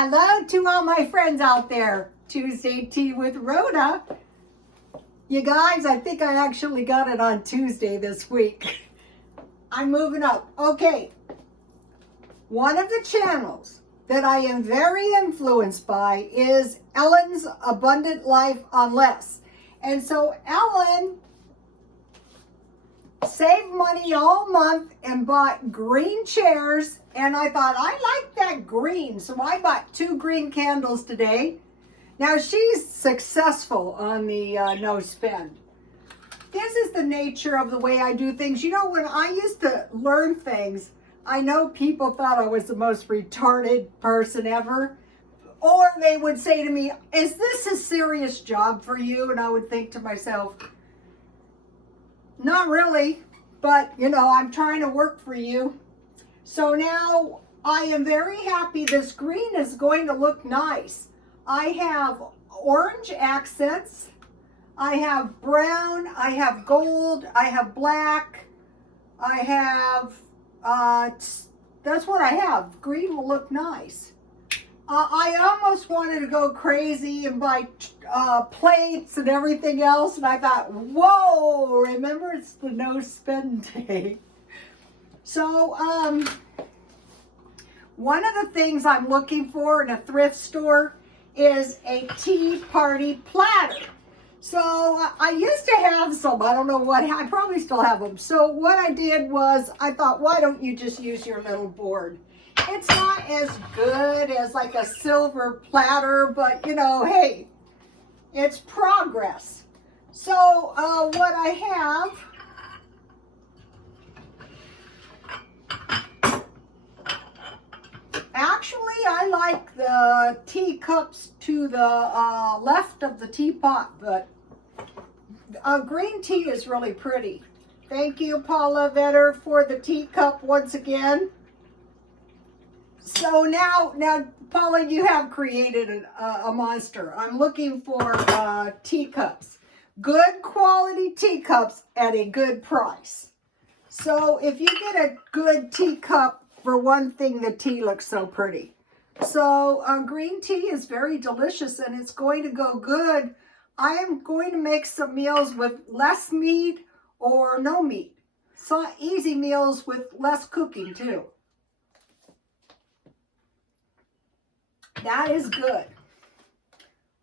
Hello to all my friends out there. Tuesday Tea with Rhoda. You guys, I think I actually got it on Tuesday this week. I'm moving up. Okay. One of the channels that I am very influenced by is Ellen's Abundant Life on Less. And so Ellen saved money all month and bought green chairs, and I thought I like that green, so I bought 2 green candles today. Now she's successful on the no spend. This is the nature of the way I do things. You know, when I used to learn things, I know people thought I was the most retarded person ever, or they would say to me, is this a serious job for you? And I would think to myself, not really, but you know, I'm trying to work for you. So now I am very happy. This green is going to look nice. I have orange accents, I have brown, I have gold, I have black, I have, that's what I have. Green will look nice. I almost wanted to go crazy and buy plates and everything else, and I thought, whoa, remember it's the no spend day. So one of the things I'm looking for in a thrift store is a tea party platter. So I used to have some, I don't know what, I probably still have them. So what I did was, I thought, why don't you just use your little board? It's not as good as like a silver platter, but you know, hey, it's progress. So what I have, actually I like the teacups to the left of the teapot, but green tea is really pretty. Thank you, Paula Vetter, for the teacup once again. So now, Paula, you have created a monster. I'm looking for teacups. Good quality teacups at a good price. So if you get a good teacup, for one thing, the tea looks so pretty. So green tea is very delicious, and it's going to go good. I am going to make some meals with less meat or no meat. So easy meals with less cooking too. That is good.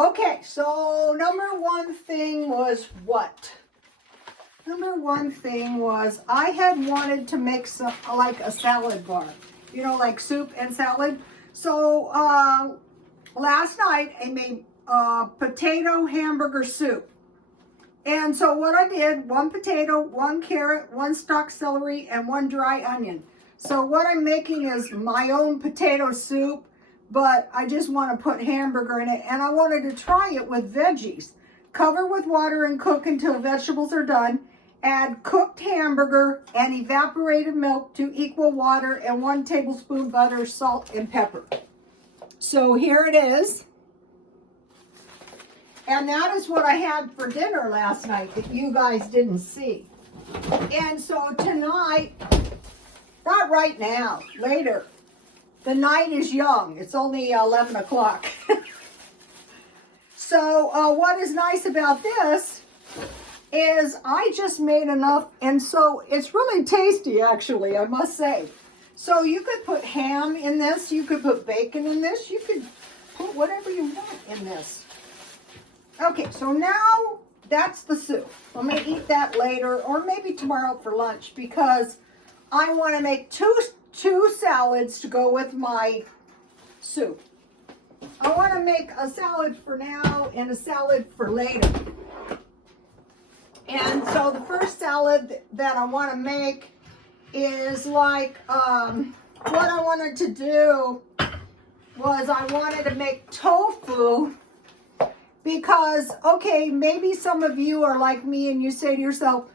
Okay, so number one thing was what? Number one thing was I had wanted to make some, like a salad bar. You know, like soup and salad. So last night I made potato hamburger soup. And so what I did, 1 potato, 1 carrot, 1 stalk celery, and 1 dry onion. So what I'm making is my own potato soup, but I just want to put hamburger in it, and I wanted to try it with veggies. Cover with water and cook until vegetables are done. Add cooked hamburger and evaporated milk to equal water and 1 tablespoon butter, salt, and pepper. So here it is. And that is what I had for dinner last night that you guys didn't see. And so tonight, not right now, later, the night is young. It's only 11 o'clock. So what is nice about this is I just made enough, and so it's really tasty, actually, I must say. So you could put ham in this, you could put bacon in this, you could put whatever you want in this. Okay, so now that's the soup. I'm going to eat that later, or maybe tomorrow for lunch, because I want to make two salads to go with my soup. I want to make a salad for now and a salad for later. And so the first salad that I want to make is like, what I wanted to do was I wanted to make tofu, because, okay, maybe some of you are like me and you say to yourself,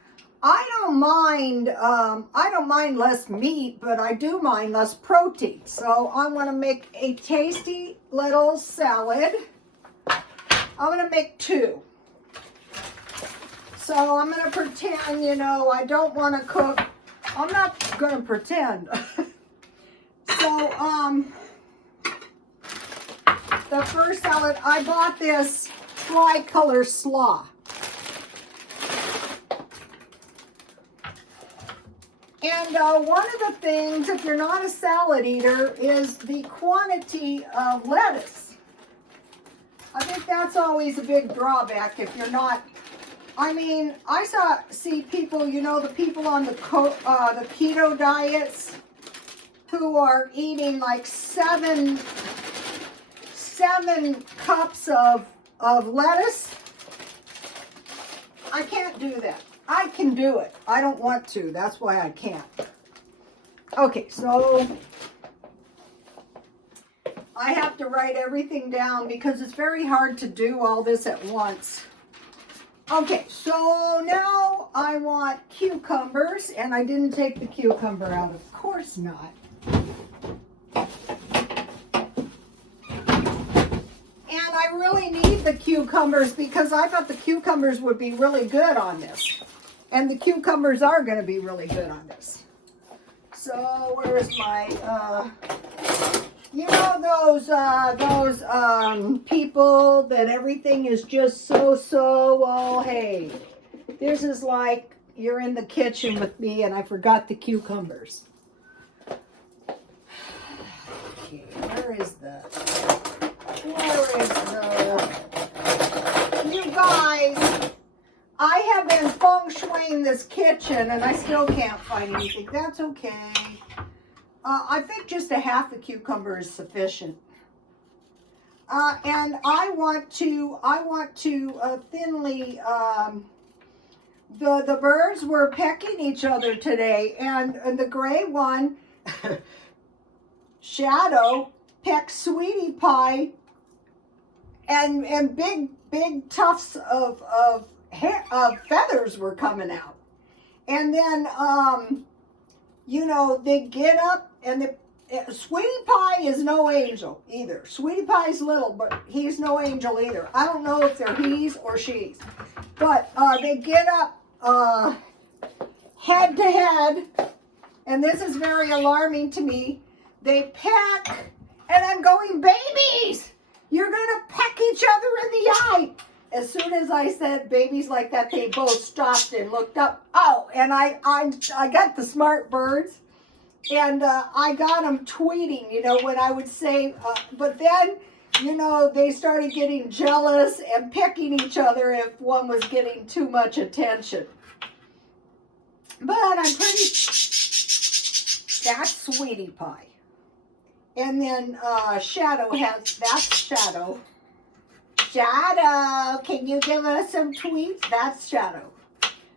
I don't mind less meat, but I do mind less protein. So I want to make a tasty little salad. I'm going to make 2. So I'm going to pretend, you know, I don't want to cook. I'm not going to pretend. So the first salad, I bought this tricolor slaw. And one of the things, if you're not a salad eater, is the quantity of lettuce. I think that's always a big drawback if you're not. I mean, see people, you know, the people on the keto diets who are eating like seven cups of lettuce. I can't do that. I can do it. I don't want to. That's why I can't. Okay, so I have to write everything down because it's very hard to do all this at once. Okay, so now I want cucumbers, and I didn't take the cucumber out. Of course not. And I really need the cucumbers because I thought the cucumbers would be really good on this. And the cucumbers are going to be really good on this. So where's my, you know those people that everything is just so, oh, hey, this is like you're in the kitchen with me and I forgot the cucumbers. Okay, where is the, you guys, I have been feng shuiing this kitchen and I still can't find anything. That's okay. I think just a half a cucumber is sufficient. And I want to thinly, the birds were pecking each other today, and the gray one, Shadow, pecked Sweetie Pie, and big tufts of feathers were coming out. And then, you know, they get up, and Sweetie Pie is no angel either. Sweetie Pie's little, but he's no angel either. I don't know if they're he's or she's. But they get up head to head, and this is very alarming to me. They peck, and I'm going, babies, you're going to peck each other in the eye. As soon as I said babies like that, they both stopped and looked up. Oh, and I got the smart birds. And I got them tweeting, you know, when I would say, but then, you know, they started getting jealous and picking each other if one was getting too much attention. But I'm pretty, that's Sweetie Pie. And then Shadow has, that's Shadow. Shadow, can you give us some tweets? That's Shadow.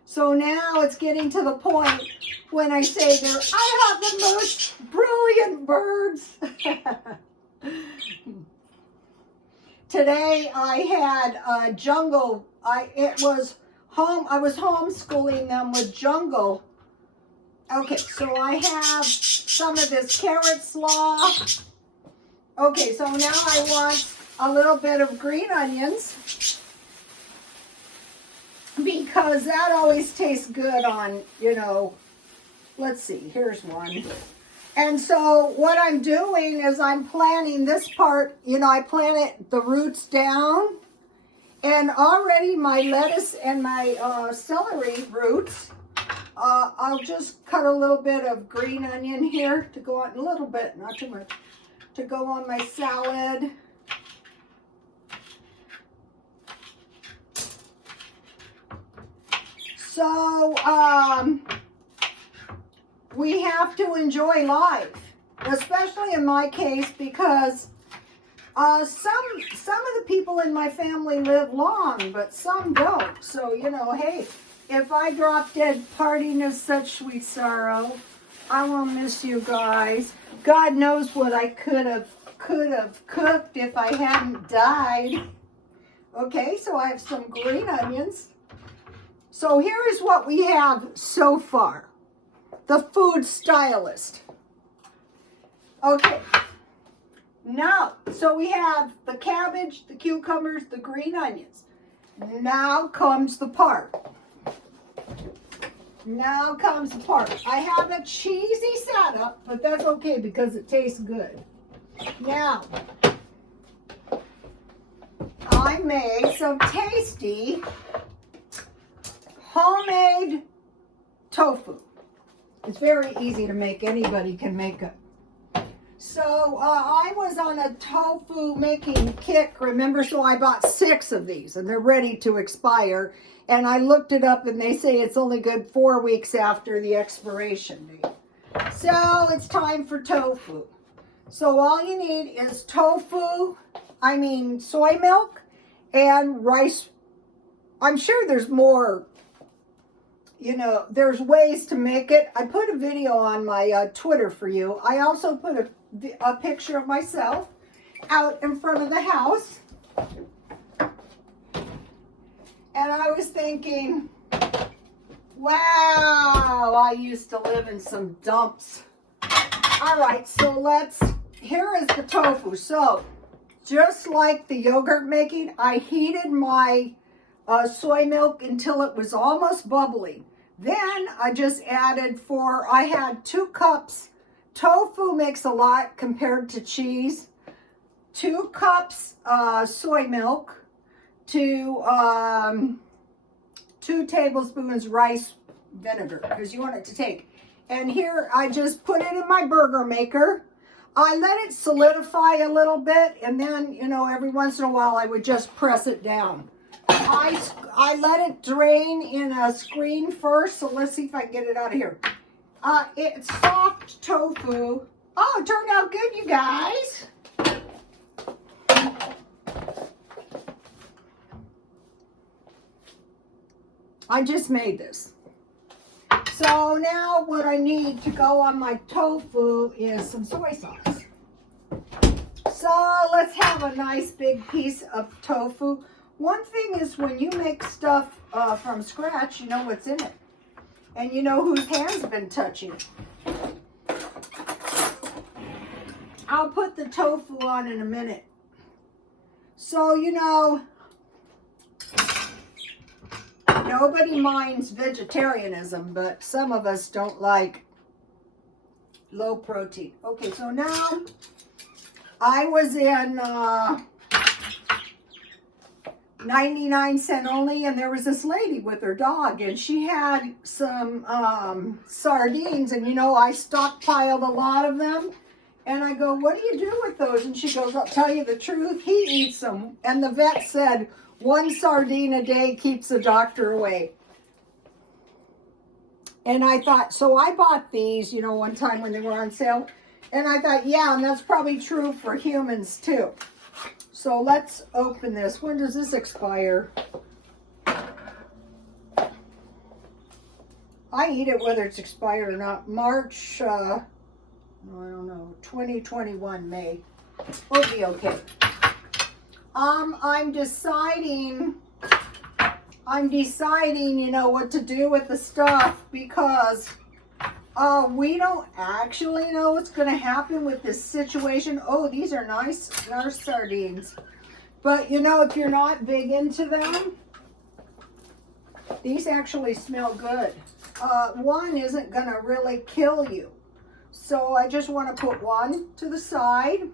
So now it's getting to the point when I say I have the most brilliant birds. Today I had jungle. I was homeschooling them with jungle. Okay, so I have some of this carrot slaw. Okay, so now I want a little bit of green onions, because that always tastes good on, you know, let's see, here's one. And so what I'm doing is I'm planting this part, you know, I planted the roots down, and already my lettuce and my celery roots, I'll just cut a little bit of green onion here to go on, a little bit, not too much, to go on my salad. So, we have to enjoy life, especially in my case, because some of the people in my family live long, but some don't. So, you know, hey, if I drop dead, parting is such sweet sorrow. I will miss you guys. God knows what I could have cooked if I hadn't died. Okay, so I have some green onions. So here is what we have so far. The food stylist. Okay. Now, so we have the cabbage, the cucumbers, the green onions. Now comes the part. Now comes the part. I have a cheesy setup, but that's okay because it tastes good. Now, made some tasty homemade tofu. It's very easy to make. Anybody can make it. So I was on a tofu making kick, remember? So I bought 6 of these and they're ready to expire. And I looked it up and they say it's only good 4 weeks after the expiration date. So it's time for tofu. So all you need is tofu, soy milk and rice. I'm sure there's more, there's ways to make it. I put a video on my Twitter for you. I also put a picture of myself out in front of the house. And I was thinking, wow, I used to live in some dumps. All right, so here is the tofu. So just like the yogurt making, I heated my soy milk until it was almost bubbly. Then I just added I had 2 cups. Tofu makes a lot compared to cheese. 2 cups soy milk. 2 tablespoons rice vinegar, because you want it to take. And here I just put it in my burger maker. I let it solidify a little bit, and then, every once in a while I would just press it down. I let it drain in a screen first, so let's see if I can get it out of here. It's soft tofu. Oh, it turned out good, you guys. I just made this. So now what I need to go on my tofu is some soy sauce. So let's have a nice big piece of tofu. One thing is when you make stuff from scratch, you know what's in it. And you know whose hands have been touching it. I'll put the tofu on in a minute. So, nobody minds vegetarianism, but some of us don't like low protein. Okay, so now I was in 99-cent only, and there was this lady with her dog, and she had some sardines, and I stockpiled a lot of them. And I go, what do you do with those? And she goes, I'll tell you the truth, he eats them. And the vet said, 1 sardine a day keeps the doctor away. And I thought, so I bought these, one time when they were on sale. And I thought, yeah, and that's probably true for humans too. So let's open this. When does this expire? I eat it whether it's expired or not. March, I don't know, 2021 May. We'll be okay. I'm deciding, what to do with the stuff, because we don't actually know what's going to happen with this situation. Oh, these are nice sardines. But, if you're not big into them, these actually smell good. One isn't going to really kill you. So I just want to put one to the side.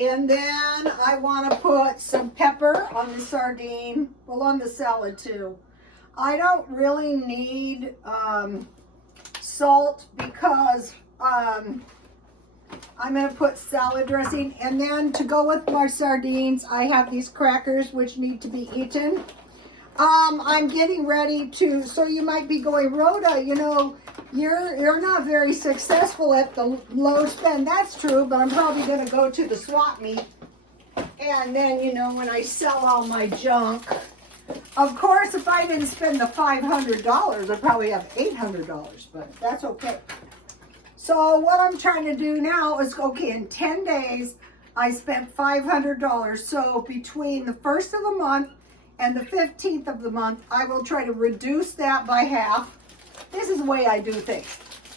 And then I want to put some pepper on the sardine, well, on the salad too. I don't really need salt because I'm going to put salad dressing. And then to go with my sardines, I have these crackers which need to be eaten. I'm getting ready to, so you might be going, Rhoda, you're not very successful at the low spend. That's true, but I'm probably going to go to the swap meet. And then, when I sell all my junk, of course, if I didn't spend the $500, I'd probably have $800, but that's okay. So what I'm trying to do now is, okay, in 10 days, I spent $500. So between the 1st of the month and the 15th of the month, I will try to reduce that by half. This is the way I do things.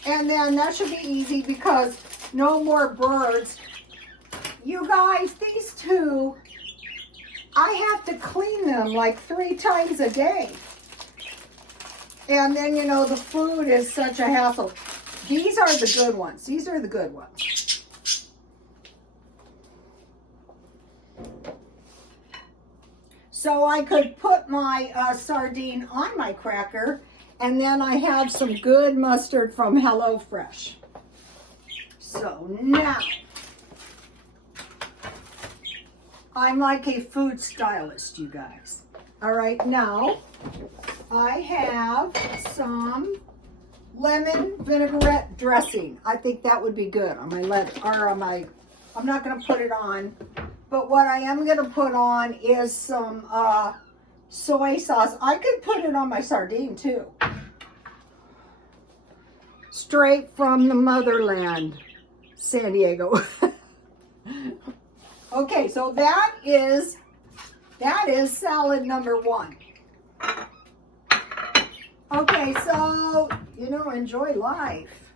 And then that should be easy because no more birds. You guys, these two, I have to clean them like 3 times a day. And then, the food is such a hassle. These are the good ones. These are the good ones. So I could put my sardine on my cracker, and then I have some good mustard from HelloFresh. So now, I'm like a food stylist, you guys. All right, now I have some lemon vinaigrette dressing. I think that would be good on my lettuce, or on my, I'm not going to put it on, but what I am going to put on is some soy sauce. I could put it on my sardine too. Straight from the motherland, San Diego. Okay, so that is salad number 1. Okay, so, you know, enjoy life.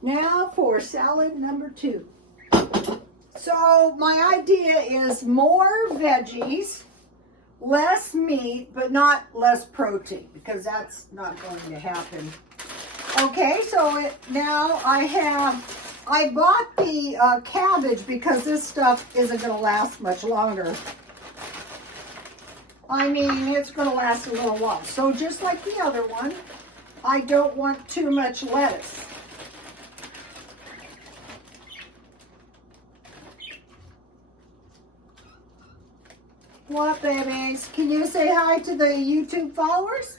Now for salad number 2. So my idea is more veggies, less meat, but not less protein, because that's not going to happen. Okay, so now I bought the cabbage because this stuff isn't going to last much longer. I mean, it's going to last a little while. So just like the other one, I don't want too much lettuce. What, babies? Can you say hi to the YouTube followers?